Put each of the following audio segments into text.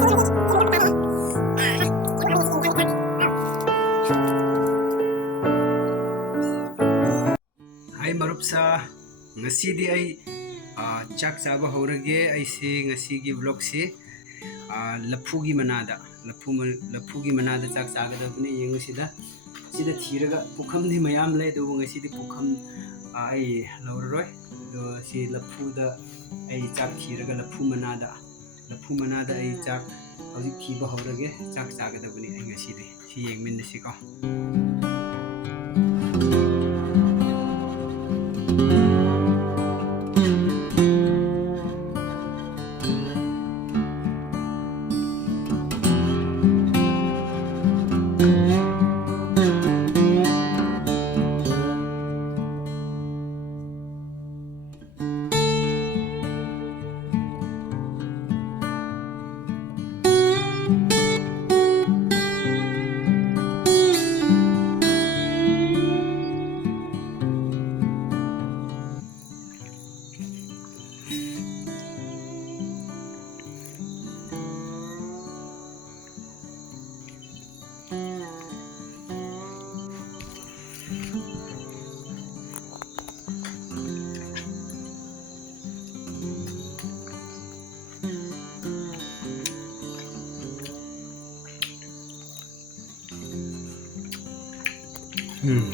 Hi marupsa ngasidi ay chak chaba horage aisi ngasigi vlog si lapugi manada chak chagadabni yengusida sida thiraga pukham ni mayam le do ngasidi pukham ai lorroi do si lapuda ai chak thiraga lapu manada ai chak hauji thiba horage chak chagadabni ai ngasidi si yengminnasi ko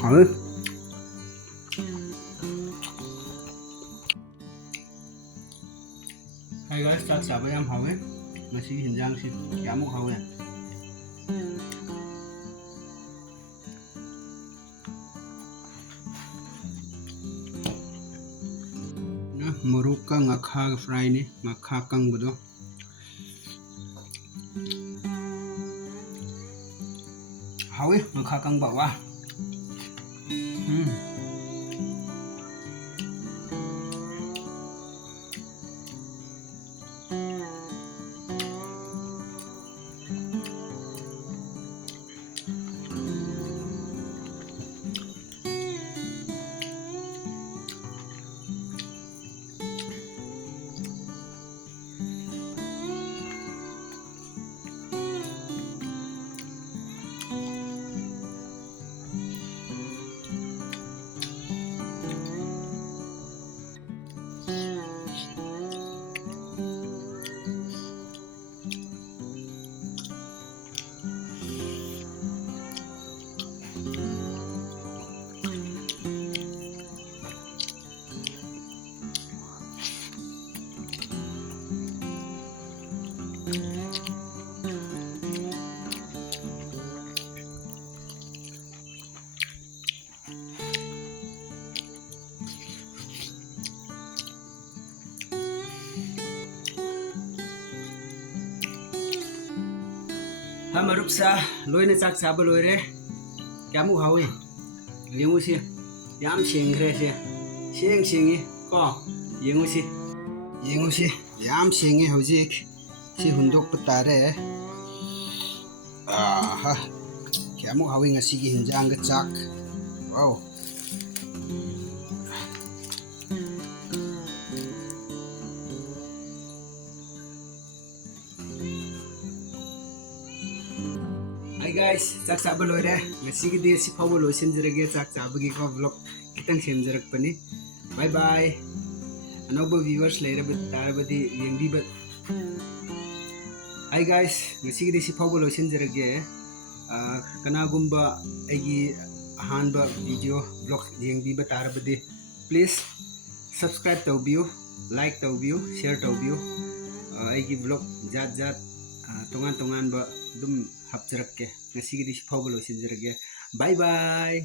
Hả? Hay guys, chak chaba yam hawe. Ngasi hinjang si yamuk hawe. Na moruk ka ngakha fry ni, ngakha kang bodo. Hawe ngakha kang bawa. Marupsa loine chak chaba loire kyamu hawi yengu si yam sengre se sengi ko yengu si yam sengi hojik si hundok patare ha kyamu hawi ngasi gi hinjang ga chak wow Hi guys, chak chaba loire ngasi gi de si phawo lo sinjrage chak chaba gi ko vlog kitang semjarak pani bye bye anoba viewers leira bit tarabadi yengbi bat Hi guys, ngasi gi de si phawo lo sinjrage kana gumba agi ahanba video vlog yengbi bat tarabadi please subscribe tawbiyo like tawbiyo share tawbiyo agi vlog jat tongan ba dum hapcharakke ngasi gi si phawo lo sinjrage bye bye